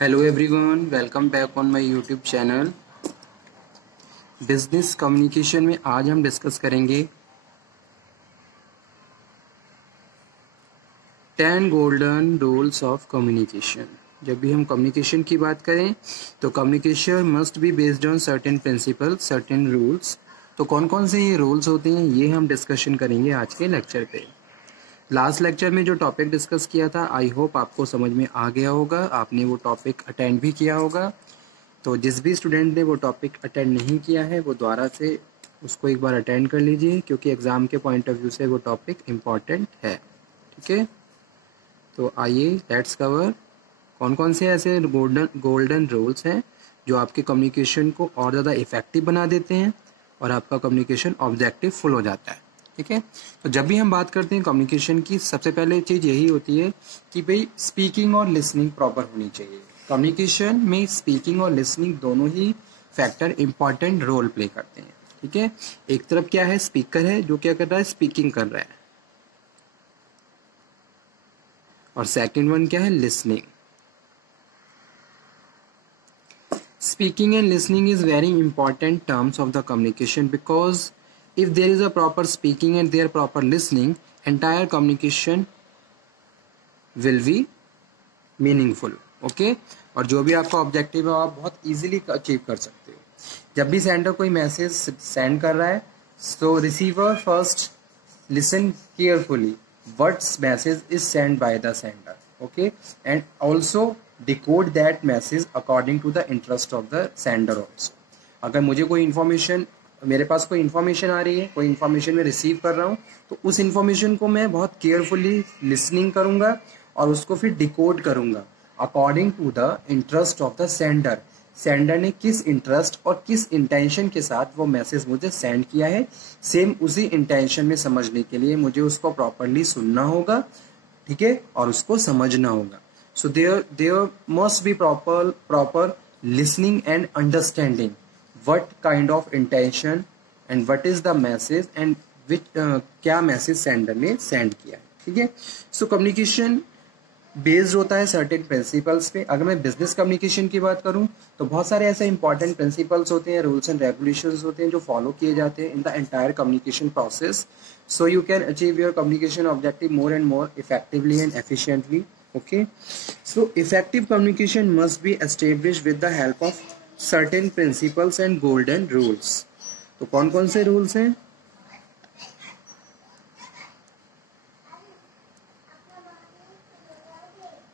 Hello everyone, welcome back on my YouTube channel. Business communication में आज हम discuss करेंगे 10 गोल्डन रूल्स ऑफ कम्युनिकेशन। जब भी हम कम्युनिकेशन की बात करें तो communication must be based on certain principle, certain rules. तो कौन कौन से ये रूल्स होते हैं ये हम डिस्कशन करेंगे आज के लेक्चर पे। लास्ट लेक्चर में जो टॉपिक डिस्कस किया था आई होप आपको समझ में आ गया होगा, आपने वो टॉपिक अटेंड भी किया होगा। तो जिस भी स्टूडेंट ने वो टॉपिक अटेंड नहीं किया है वो दोबारा से उसको एक बार अटेंड कर लीजिए, क्योंकि एग्ज़ाम के पॉइंट ऑफ व्यू से वो टॉपिक इम्पॉर्टेंट है। ठीक है, तो आइए लेट्स कवर कौन कौन से ऐसे गोल्डन रूल्स हैं जो आपके कम्युनिकेशन को और ज़्यादा इफेक्टिव बना देते हैं और आपका कम्युनिकेशन ऑब्जेक्टिव फुल हो जाता है। ठीक है, तो जब भी हम बात करते हैं कम्युनिकेशन की, सबसे पहले चीज़ यही होती है कि भाई स्पीकिंग और लिसनिंग प्रॉपर होनी चाहिए। कम्युनिकेशन में स्पीकिंग और लिसनिंग दोनों ही फैक्टर इंपॉर्टेंट रोल प्ले करते हैं। ठीक है, एक तरफ क्या है, स्पीकर है जो क्या कर रहा है, स्पीकिंग कर रहा है, और सेकंड वन क्या है, listening. Speaking and listening is very important terms of the communication, because if there is a proper speaking and there proper listening, entire communication will be meaningful. Okay, और जो भी आपका ऑब्जेक्टिव है आप बहुत easily achieve कर सकते हो। जब भी सेंडर कोई मैसेज सेंड कर रहा है तो receiver first listen carefully what message is sent by the sender, okay, and also decode that message according to the interest of the sender also. अगर मुझे कोई इन्फॉर्मेशन, मेरे पास कोई इन्फॉर्मेशन आ रही है, कोई इन्फॉर्मेशन मैं रिसीव कर रहा हूँ, तो उस इन्फॉर्मेशन को मैं बहुत केयरफुली लिसनिंग करूंगा और उसको फिर डिकोड करूंगा according to the interest of the sender. Sender ने किस इंटरेस्ट और किस इंटेंशन के साथ वो मैसेज मुझे सेंड किया है, सेम उसी इंटेंशन में समझने के लिए मुझे उसको प्रॉपरली सुनना होगा। ठीक है, और उसको समझना होगा। So there must be proper listening and understanding what kind of intention and what is the message and which क्या मैसेज सेंडर ने सेंड किया है। ठीक है, सो कम्युनिकेशन बेस्ड होता है सर्टेन प्रिंसिपल्स पे। अगर मैं बिजनेस कम्युनिकेशन की बात करूं तो बहुत सारे ऐसे इंपॉर्टेंट प्रिंसिपल्स होते हैं, रूल्स एंड रेगुलेशंस होते हैं जो फॉलो किए जाते हैं in the entire communication process, so you can achieve your communication objective more and more effectively and efficiently. Okay, so effective communication must B established with the help of certain principles and golden rules. तो कौन कौन से rules हैं?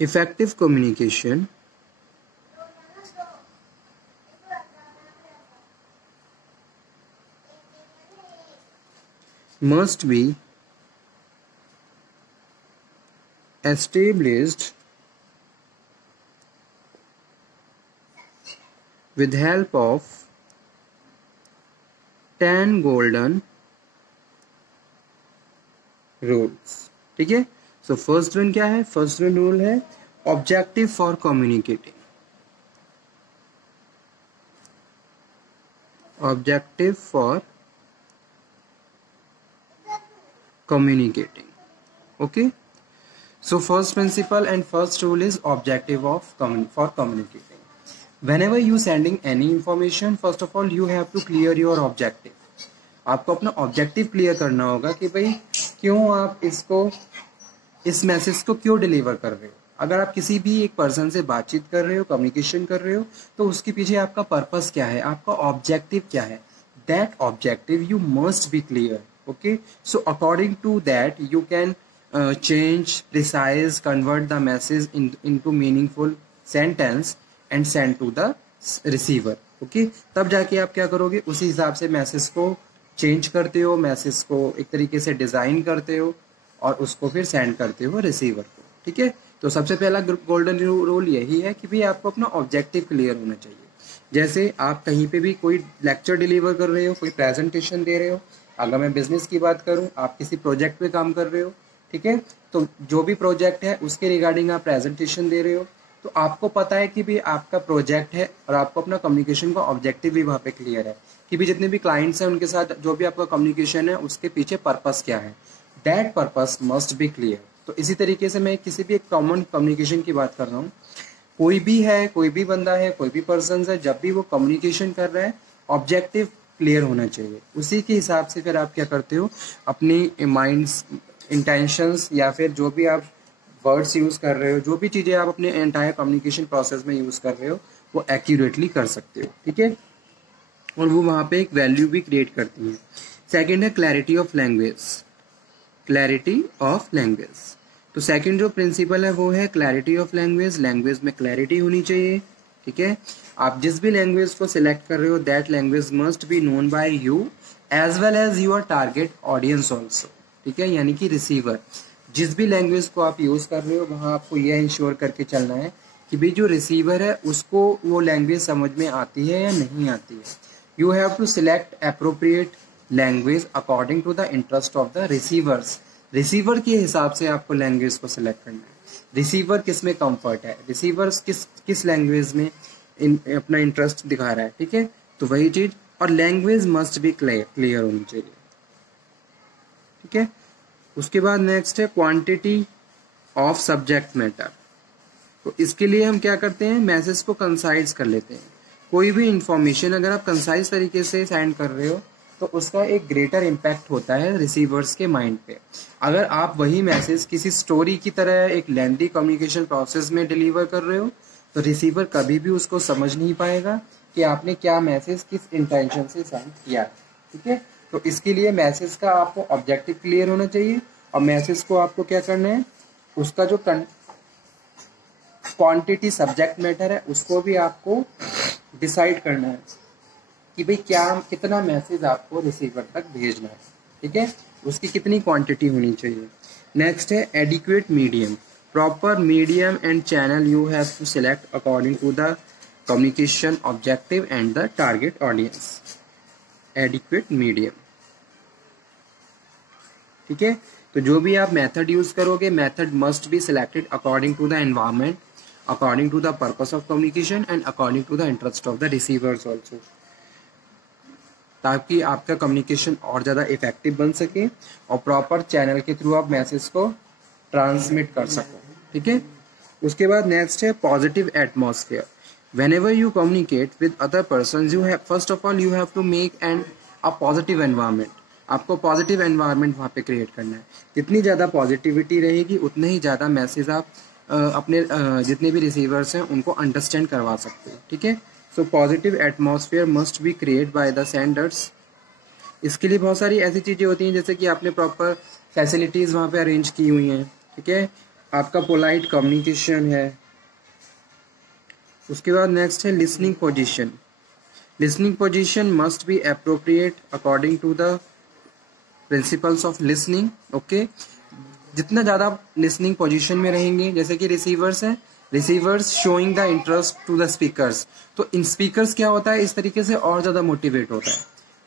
Effective communication must be established with help of 10 golden rules. ठीक है, so first one क्या है? First one rule है objective for communicating. Objective for communicating. Okay, so first principle and first rule is objective of for communicating. whenever you sending any information, first of all you have to clear your objective. आपको अपना objective clear करना होगा कि भाई क्यों आप इसको, इस मैसेज को क्यों डिलीवर कर रहे हो। अगर आप किसी भी एक पर्सन से बातचीत कर रहे हो, कम्युनिकेशन कर रहे हो, तो उसके पीछे आपका पर्पस क्या है, आपका ऑब्जेक्टिव क्या है, that objective you must be clear. Okay, so according to that you can change, precise, convert the message into meaningful sentence and send to the receiver. Okay, तब जाके आप क्या करोगे, उसी हिसाब से मैसेज को चेंज करते हो, मैसेज को एक तरीके से डिजाइन करते हो और उसको फिर सेंड करते हो रिसीवर को। ठीक है, तो सबसे पहला गोल्डन रूल यही है कि भाई आपको अपना ऑब्जेक्टिव क्लियर होना चाहिए। जैसे आप कहीं पे भी कोई लेक्चर डिलीवर कर रहे हो, कोई प्रेजेंटेशन दे रहे हो, अगर मैं बिजनेस की बात करूं, आप किसी प्रोजेक्ट पे काम कर रहे हो, ठीक है, तो जो भी प्रोजेक्ट है उसके रिगार्डिंग आप प्रेजेंटेशन दे रहे हो, तो आपको पता है कि भाई आपका प्रोजेक्ट है और आपको अपना कम्युनिकेशन का ऑब्जेक्टिव भी वहाँ पे क्लियर है कि भी जितने भी क्लाइंट्स हैं उनके साथ जो भी आपका कम्युनिकेशन है उसके पीछे पर्पस क्या है, that purpose must be clear. तो इसी तरीके से मैं किसी भी एक कॉमन कम्युनिकेशन की बात कर रहा हूँ, कोई भी है, कोई भी बंदा है, कोई भी पर्सन है, जब भी वो कम्युनिकेशन कर रहा है ऑब्जेक्टिव क्लियर होना चाहिए। उसी के हिसाब से फिर आप क्या करते हो, अपनी माइंड्स इंटेंशंस या फिर जो भी आप वर्ड्स यूज कर रहे हो, जो भी चीजें आप अपने एंटायर कम्युनिकेशन प्रोसेस में यूज कर रहे हो वो एक्यूरेटली कर सकते हो, ठीक है। और वो वहाँ पे एक वैल्यू भी क्रिएट करती है। सेकेंड है clarity of language, clarity of language. तो सेकंड जो प्रिंसिपल है वो है क्लैरिटी ऑफ लैंग्वेज, लैंग्वेज में क्लैरिटी होनी चाहिए, ठीक है। आप जिस भी लैंग्वेज को सिलेक्ट कर रहे हो that language must be known by you as well as your target audience also, ठीक है। यानी कि रिसीवर, जिस भी लैंग्वेज को आप यूज कर रहे हो वहां आपको यह इंश्योर करके चलना है कि भाई जो रिसीवर है उसको वो लैंग्वेज समझ में आती है या नहीं आती है। You have to select appropriate language according to the interest of the receivers. Receiver के हिसाब से आपको लैंग्वेज को सिलेक्ट करना है। रिसीवर किस में कंफर्ट है, रिसीवर किस लैंग्वेज में अपना इंटरेस्ट दिखा रहा है, ठीक है। तो वही चीज, और लैंग्वेज मस्ट बी क्लियर होनी चाहिए, ठीक है। उसके बाद नेक्स्ट है क्वांटिटी ऑफ सब्जेक्ट मैटर। तो इसके लिए हम क्या करते हैं, मैसेज को कंसाइज कर लेते हैं। कोई भी इंफॉर्मेशन अगर आप कंसाइज तरीके से सेंड कर रहे हो तो उसका एक ग्रेटर इम्पैक्ट होता है रिसीवर्स के माइंड पे। अगर आप वही मैसेज किसी स्टोरी की तरह एक लेंथी कम्युनिकेशन प्रोसेस में डिलीवर कर रहे हो तो रिसीवर कभी भी उसको समझ नहीं पाएगा कि आपने क्या मैसेज किस इंटेंशन से सेंड किया, ठीक है। तो इसके लिए मैसेज का आपको ऑब्जेक्टिव क्लियर होना चाहिए और मैसेज को आपको क्या करना है, उसका जो क्वांटिटी सब्जेक्ट मैटर है उसको भी आपको डिसाइड करना है कि भाई क्या कितना मैसेज आपको रिसीवर तक भेजना है, ठीक है। उसकी कितनी क्वांटिटी होनी चाहिए। नेक्स्ट है adequate medium, proper medium and channel you have to select according to the communication objective and the target audience. Adequate medium, ठीक है। तो जो भी आप मेथड यूज करोगे method must be selected according to the environment, according to the purpose of communication and according to the interest of the receivers also, ताकि आपका communication और ज़्यादा इफेक्टिव बन सके और प्रॉपर चैनल के थ्रू आप मैसेज को ट्रांसमिट कर सको, ठीक है। उसके बाद नेक्स्ट है positive atmosphere. Whenever you communicate with other person you have first of all you have to make an a positive environment. आपको पॉजिटिव एनवायरमेंट वहाँ पे क्रिएट करना है। जितनी ज़्यादा पॉजिटिविटी रहेगी उतने ही ज़्यादा मैसेज आप अपने जितने भी रिसीवर्स हैं उनको अंडरस्टैंड करवा सकते हो, ठीक है। So positive atmosphere must be create by the Sanders. इसके लिए बहुत सारी ऐसी चीज़ें होती हैं जैसे कि आपने प्रॉपर फैसिलिटीज़ वहाँ पे अरेंज की हुई हैं, ठीक है। आपका पोलाइट कम्युनिकेशन है। उसके बाद नेक्स्ट है listening position. Listening position must be appropriate according to the principles of listening, okay. जितना ज़्यादा लिसनिंग पोजीशन में रहेंगे, जैसे कि रिसीवर्स हैं, receivers showing the interest to the speakers, तो इन स्पीकर्स क्या होता है इस तरीके से और ज़्यादा मोटिवेट होता है,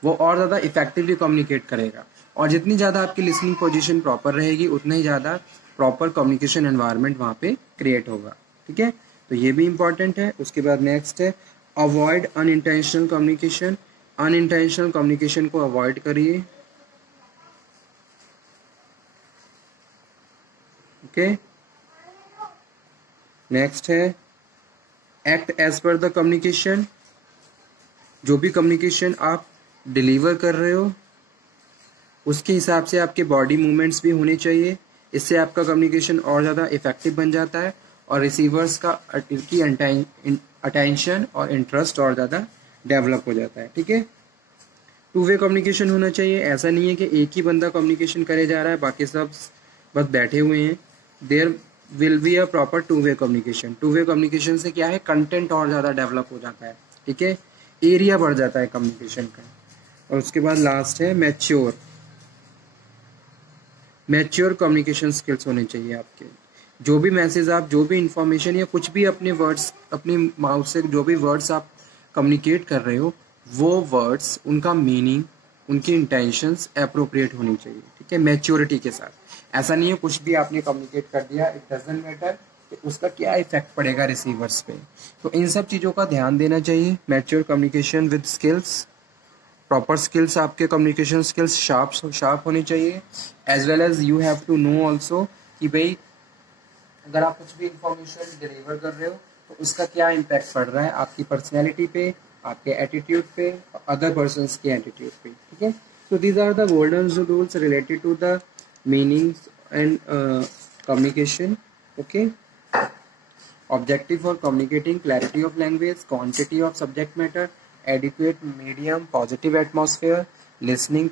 वो और ज़्यादा इफेक्टिवली कम्युनिकेट करेगा। और जितनी ज़्यादा आपकी लिसनिंग पोजीशन प्रॉपर रहेगी उतना ही ज़्यादा प्रॉपर कम्युनिकेशन एनवायरनमेंट वहाँ पे क्रिएट होगा, ठीक है। तो ये भी इंपॉर्टेंट है। उसके बाद नेक्स्ट है avoid unintentional communication. Unintentional communication को अवॉइड करिए, ओके। नेक्स्ट है act as per the communication. जो भी कम्युनिकेशन आप डिलीवर कर रहे हो उसके हिसाब से आपके बॉडी मूवमेंट्स भी होने चाहिए। इससे आपका कम्युनिकेशन और ज़्यादा इफेक्टिव बन जाता है और रिसीवर्स का की अटेंशन और इंटरेस्ट और ज़्यादा डेवलप हो जाता है, ठीक है। टू वे कम्युनिकेशन होना चाहिए। ऐसा नहीं है कि एक ही बंदा कम्युनिकेशन करे जा रहा है बाकी सब बस बैठे हुए हैं। There will be a proper two way communication. Two way communication से क्या है, कंटेंट और ज़्यादा डेवलप हो जाता है, ठीक है, एरिया बढ़ जाता है कम्युनिकेशन का। और उसके बाद लास्ट है मैच्योर। मैच्योर कम्युनिकेशन स्किल्स होने चाहिए आपके। जो भी मैसेज आप जो भी इंफॉर्मेशन या कुछ भी अपने वर्ड्स अपनी माउथ से जो भी वर्ड्स आप कम्युनिकेट कर रहे हो वो वर्ड्स उनका मीनिंग उनकी इंटेंशंस अप्रोप्रिएट होनी चाहिए, ठीक है, मैच्योरिटी के साथ। ऐसा नहीं है कुछ भी आपने कम्युनिकेट कर दिया, इट डजंट मैटर कि उसका क्या इफेक्ट पड़ेगा रिसीवर्स पे। तो इन सब चीज़ों का ध्यान देना चाहिए। Mature communication with skills, proper skills, आपके कम्युनिकेशन स्किल्स शार्प होनी चाहिए। As well as you have to know also कि भाई अगर आप कुछ भी इंफॉर्मेशन डिलीवर कर रहे हो तो उसका क्या इम्पैक्ट पड़ रहा है आपकी पर्सनैलिटी पे, आपके एटीट्यूड पे, अदर पर्सनस के एटीट्यूड पे, ठीक है। So these are the golden rules related to the meanings and communication. Okay, objective for communicating, clarity of language, quantity of subject matter, adequate medium, positive atmosphere, listening,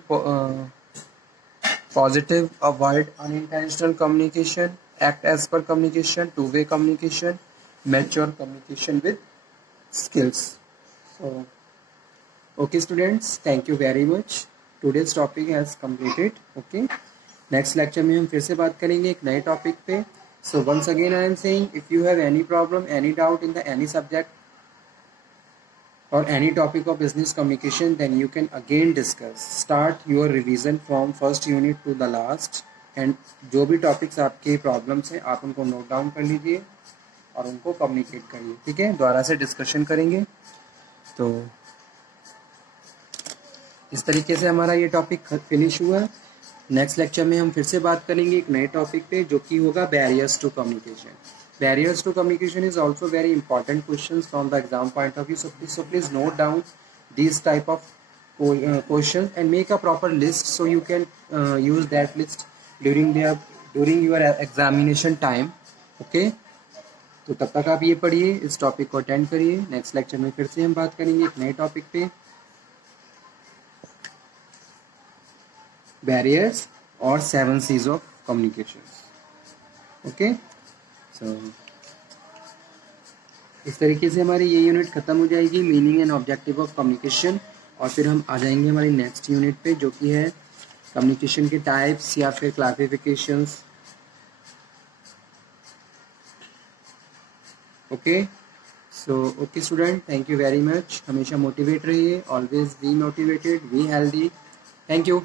positive, avoid unintentional communication, act as per communication, two-way communication, mature communication with skills. So okay students, thank you very much. Today's topic has completed. Okay, next lecture में हम फिर से बात करेंगे एक नए topic पे. So once again I am saying, if you have any problem, any doubt in the any subject or any topic of business communication, then you can again discuss. Start your revision from first unit to the last, and जो भी topics आपके problems हैं आप उनको note down कर लीजिए और उनको communicate करिए, ठीक है। दोबारा से discussion करेंगे। तो इस तरीके से हमारा ये टॉपिक फिनिश हुआ। नेक्स्ट लेक्चर में हम फिर से बात करेंगे एक नए टॉपिक पे जो कि होगा barriers to communication. Barriers to communication is also very important question from the exam point of view, so please note down this type of question and make a proper list so you can use that list during your examination time. Okay, तो तब तक आप ये पढ़िए, इस topic को attend करिए। Next lecture में फिर से हम बात करेंगे एक नए टॉपिक पे, barriers or 7 C's of communication. Okay, सो इस तरीके से हमारी ये यूनिट खत्म हो जाएगी, meaning and objective of communication, और फिर हम आ जाएंगे हमारी नेक्स्ट यूनिट पे जो कि है कम्युनिकेशन के टाइप्स या फिर classifications. Okay, so okay student, thank you very much. हमेशा मोटिवेट रहिए, always be motivated, be healthy. Thank you.